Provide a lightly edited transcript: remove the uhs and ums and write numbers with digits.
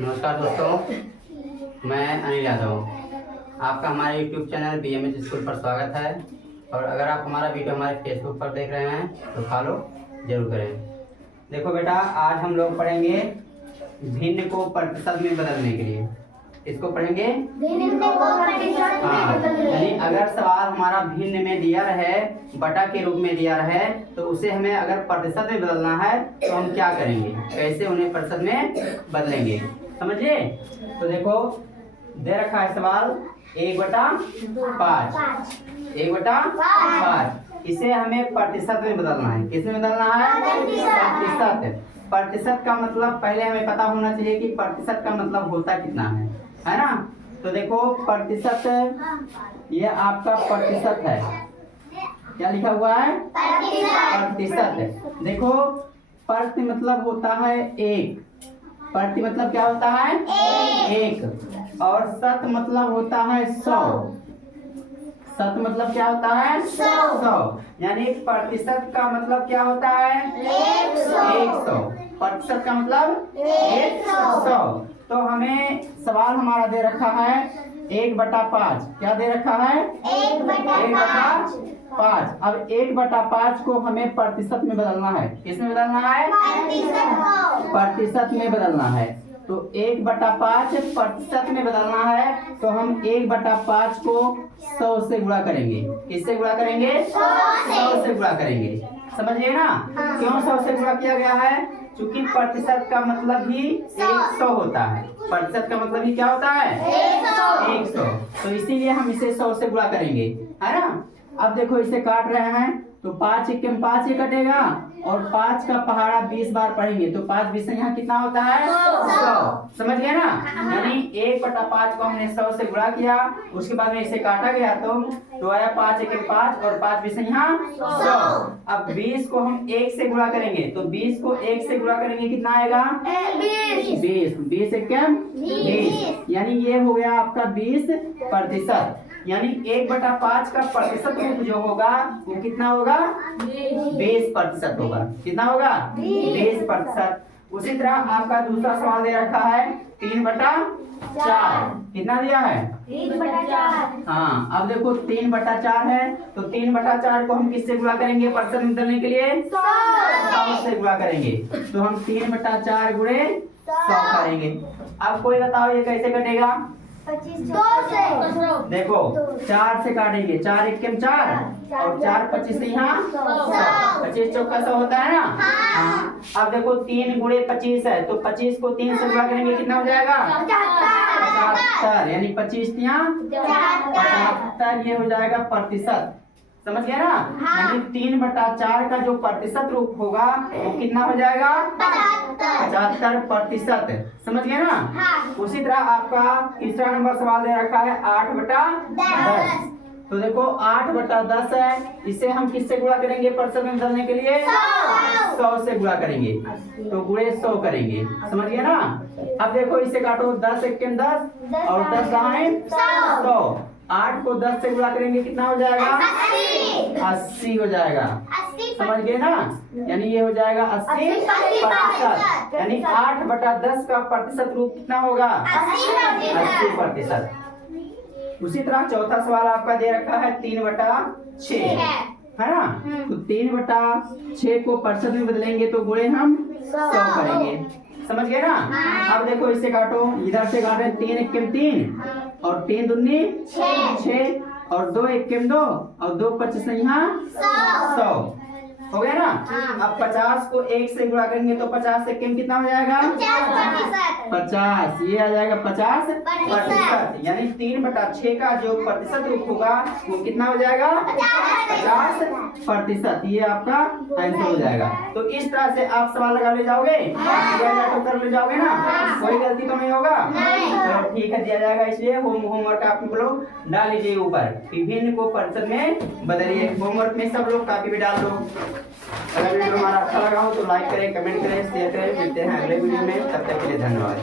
नमस्कार दोस्तों, मैं अनिल यादव। आपका हमारे YouTube चैनल BMH स्कूल पर स्वागत है। और अगर आप हमारा वीडियो हमारे फेसबुक पर देख रहे हैं तो फॉलो जरूर करें। देखो बेटा, आज हम लोग पढ़ेंगे भिन्न को प्रतिशत में बदलने के लिए। इसको पढ़ेंगे यानी अगर सवाल हमारा भिन्न में दिया रहे, बटा के रूप में दिया रहे, तो उसे हमें अगर प्रतिशत में बदलना है तो हम क्या करेंगे, कैसे उन्हें प्रतिशत में बदलेंगे, समझिए। तो देखो दे रखा है सवाल 1/5, 1/5। इसे हमें प्रतिशत में बदलना है। किसमें बदलना है? प्रतिशत। प्रतिशत का मतलब पहले हमें पता होना चाहिए कि प्रतिशत का मतलब होता कितना है ना। तो देखो प्रतिशत, ये आपका प्रतिशत है। क्या लिखा हुआ है? प्रतिशत। देखो प्रति मतलब होता है एक, प्रति मतलब क्या होता है? एक। और शत मतलब होता है 100। शत मतलब क्या होता है? 100। यानी प्रतिशत का मतलब क्या होता है? 100। प्रतिशत का मतलब 100। तो हमें सवाल हमारा दे रखा है 1/5। क्या दे रखा है? 1/5। अब 1/5 को हमें प्रतिशत में बदलना है। किसमें बदलना है? प्रतिशत में बदलना है। तो 1/5 प्रतिशत में बदलना है तो हम 1/5 को 100 से गुणा करेंगे। किससे गुणा करेंगे? 100 से गुणा करेंगे। समझिए ना। क्यों 100 से गुणा किया गया है? क्योंकि प्रतिशत का मतलब ही 100 होता है। प्रतिशत का मतलब ही क्या होता है? 100। तो इसीलिए हम इसे 100 से गुणा करेंगे, है ना। अब देखो इसे काट रहे हैं तो 5 1 में 5 ही कटेगा और 5 का पहाड़ा 20 बार पढ़ेंगे तो 5 20 यहाँ कितना होता है? 100। समझ गए ना। यानी 1/5 को हमने 100 से गुणा किया, उसके बाद में इसे काटा गया तो आया 5 1 में 5 और 5 20 यहाँ 100। अब 20 को हम 1 से गुणा करेंगे तो 20 को 1 से गुणा करेंगे कितना आएगा? 20। 20 1 20। यानी ये हो गया आपका 20%। यानी 1/5 का प्रतिशत रूप जो होगा वो कितना होगा? 20% होगा। कितना होगा? 20%। उसी तरह आपका दूसरा सवाल दे रखा है 3/4। कितना दिया है? 3/4। हाँ, अब देखो 3/4 है तो 3/4 को हम किससे गुणा करेंगे प्रतिशत में बदलने के लिए? 100 से गुणा करेंगे। तो हम 3/4 गुणे 100 करेंगे। अब कोई बताओ ये कैसे कटेगा? 2 देखो 4 से काटेंगे, 4 1 में 4 और 4 25 यहाँ 25 चौका 100 होता है ना। हाँ। अब देखो 3 गुणे 25 है तो 25 को 3 से गुणा करेंगे कितना हो जाएगा? 75। यानी 25 यहाँ 75। ये हो जाएगा प्रतिशत। समझ गया ना। यानी 3/4 का जो प्रतिशत रूप होगा वो कितना हो जाएगा? 75%। समझ गए ना। उसी तरह आपका तीसरा नंबर सवाल दे रखा है 8/10। तो देखो 8/10 है, इसे हम किससे गुणा करेंगे प्रतिशत में बदलने के लिए? 100 से गुणा करेंगे तो गुणे 100 करेंगे। समझ गए ना। अब देखो इसे काटो 10 1 में 10 और 10 है 100। 8 को 10 से गुणा करेंगे कितना हो जाएगा? 80 हो जाएगा। समझ गए ना। यानी ये हो जाएगा 80%। यानी 8/10 का प्रतिशत रूप कितना होगा? 80%। उसी तरह चौथा सवाल आपका दे रखा है 3/6, है ना। तो 3/6 को प्रतिशत में बदलेंगे तो गुणे हम 100 करेंगे। समझ गए ना। अब देखो इसे काटो, इधर से काटे 3 1 में 3 और 3 दूनी 6 और 2 1 में 2 और 2 25 यहाँ 100 हो गया ना। अब 50 को 1 से गुणा करेंगे तो 50 1 में कितना हो जाएगा? 50। ये आ जाएगा 50%। यानी 3/6 का जो प्रतिशत रूप होगा वो कितना हो जाएगा? 50%। ये आपका आंसर हो जाएगा। तो इस तरह से आप सवाल लगा ले जाओगे, तो कर ले जाओगे ना, कोई गलती तो नहीं होगा। चलो ठीक है, दिया जाएगा। इसलिए होमवर्क आप लोग डाल लीजिए ऊपर, विभिन्न को प्रतिशत में बदलिए। होमवर्क में सब लोग कॉपी भी डाल दो। अगर वीडियो हमारा अच्छा लगा हो तो लाइक करें, कमेंट करें, शेयर करें। मिलते हैं अगले वीडियो में, तब तक के लिए धन्यवाद।